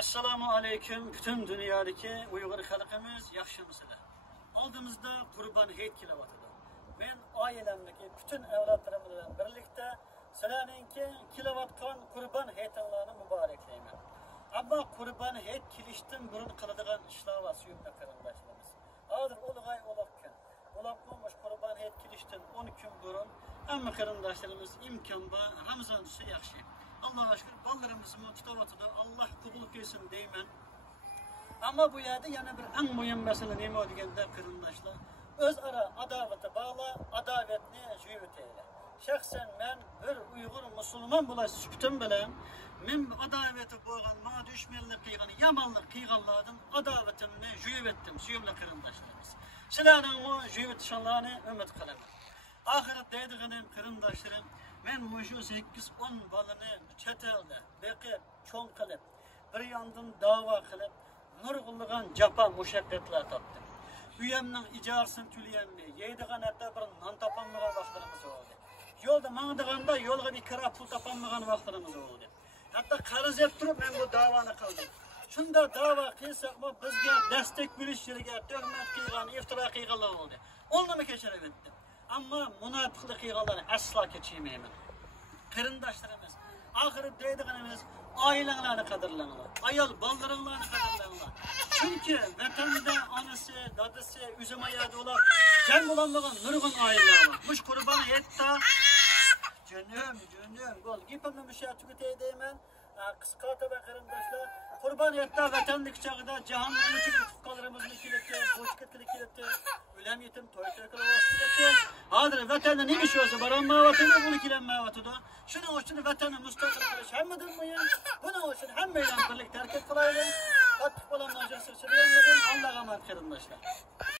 Assalamu aleyküm bütün dünyadaki Uygur halkımız yaxşımısınız? Aldığımızda Kurban Hayit kilovatıdır. Ben ailemdeki bütün evlatlarımla birlikte sizlerinki kilovatkan Kurban Hayit'inlerini mübarekleyim. Ama Kurban Hayit kilişten burun kılıdığın işler var suyumda kırıldaşlarımız. Adır olğay olakken. Olaklanmış Kurban Hayit kilişten 10 gün burun ama kırıldaşlarımız imkan var. Ramazan düşü yaxşı. Allah'a şükür ballarımızı tutavatıda Allah kubul etsin deymen. Ama bu yerde yana bir en mühim mesele neymi o degende kırındaşlar. Öz ara adavete bağla, adavetini jüyüt eyle. Şahsen ben bir Uygur Müslüman bulaş süptüm bilen, men adaveti boğan, bana düşmanlık kıyganı, yamanlık kıyganlardan adavetimini jüyüt ettim, süyümle kırındaşlarımız. Sizlerden o jüyüt şanlarını ümit kılamam. Ahiret deydiğinin kırındaşlarım, men muşu 8-10 balını çetelde, bekip, çoğun kılıp, bir yandan dava kılıp, nurgulluğun capa muşakkatlar taptım. Üyemnin icarsını tüleyemmeyi, yeydiğen hatta bir nan tapanmayan vaxtlarımız oldu. Yolda mağdığanda yolga bir kira pul tapanmayan vaxtlarımız oldu. Hatta karız et durup ben bu davanı kıldım. Şunda dava kıysak mı bizge destek bilişçiliğe, töhmet kıygan, iftira kıyganlar oldu. Onu mı keçerek ettim? Ama münafıklık kıyganları asla keçirmeyemem. Kırındaşlarımız, ahiret deydiğimiz ailelerine kadırlanırlar. Ayol ballarınlarına kadırlanırlar. Çünkü vatanda anası, dadısı, üzüm ayağı dolap, can bulanmağın nurgun aileler var. Muş Kurban Hayit'ta canım, gol. Gipimle bir şey tüketeyim kıska tabi kırındaşlar. Kurban Hayit'ta vatanlık çağda cehannemi çıkıp tutkalarımızın kilitli, boşketli kilitli, ölem yetim, toy tökülü kilitli. Hadır vatanda ne iş olsa baran mavatında bunu kilen mavatıda. Şunun için vatanı müstakil kılış hemmedir miyim? Bunun için hemmeyle birlikte hareket kılayım. Artık olanlar cesur çürüyenlerin Allah'a emanet kırındaşlar.